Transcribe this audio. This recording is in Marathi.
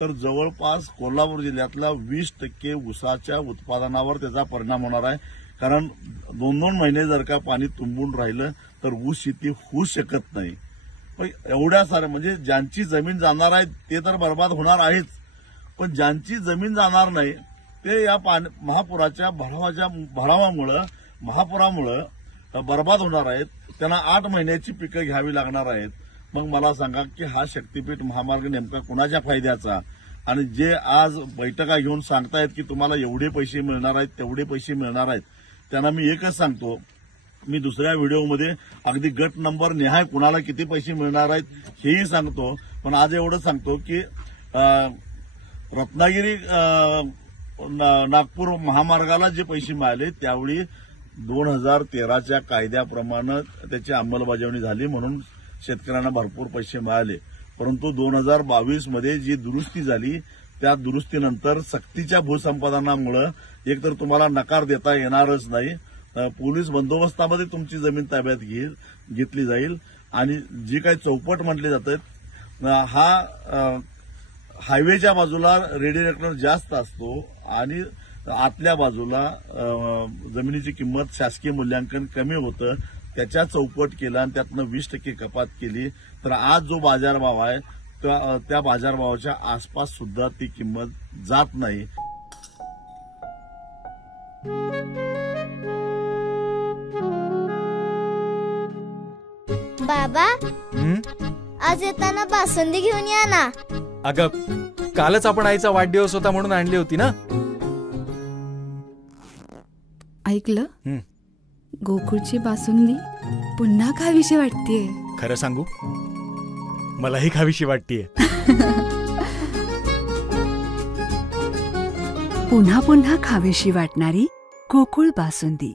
तर जवळपास कोल्हापूर जिल्ह्यातल्या 20% ऊसाच्या उत्पादनावर त्याचा परिणाम होणार आहे। कारण 2-2 महिने जर का पाणी तुंबून राहिलं तर ऊस शेती होऊ शकत नाही। एवढ्या साऱ्या म्हणजे ज्यांची जमीन जाणार आहे ते तर बर्बाद होणार आहेच, पण ज्यांची जमीन जाणार नाही ते या महापुराच्या भरावामुळे महापुरामुळे बर्बाद होणार आहेत। त्यांना 8 महिन्याची पिकं घ्यावी लागणार आहेत। मग मला सांगा की हा शक्तीपीठ महामार्ग नेमका कुणाच्या फायद्याचा? आणि जे आज बैठका घेऊन सांगतायत की तुम्हाला एवढे पैसे मिळणार आहेत तेवढे पैसे मिळणार आहेत, त्यांना मी एकच सांगतो, मी दुसऱ्या व्हिडिओमध्ये अगदी गट नंबर निहाय कुणाला किती पैसे मिळणार आहेत हेही सांगतो। पण आज एवढं सांगतो की रत्नागिरी नागपूर महामार्गाला जे पैसे मिळाले त्यावेळी 2013च्या कायद्याप्रमाणे त्याची अंमलबजावणी झाली म्हणून शेतकऱ्यांना भरपूर पैसे मिळाले। परंतु 2022 मध्ये जी दुरुस्ती झाली त्या दुरुस्तीनंतर सक्तीच्या भूसंपादनामुळे एकतर तुम्हाला नकार देता येणारच नाही, पोलीस बंदोबस्तामध्ये तुमची जमीन ताब्यात घेतली जाईल आणि जी काही चौपट म्हटली जाते हा हायवेच्या बाजूला रेडिएटर जास्त असतो आणि आतल्या बाजूला जमिनीची किंमत शासकीय मूल्यांकन कमी होतं, त्याच्या चौपट केला आणि त्यातनं 20% कपात केली तर आज जो बाजारभाव आहे त्या बाजारभावाच्या आसपास सुद्धा ती किंमत जात नाही। बाबा आज येताना बासुंदी घेऊन या ना। अगं कालच आपण आईचा वाढदिवस होता म्हणून आणली होती ना। ऐकलं, गोकुळची बासुंदी पुन्हा खावीशी वाटतेय। खरं सांगू, मलाही खावीशी वाटतेय। पुन्हा पुन्हा खावीशी वाटणारी गोकुळ बासुंदी।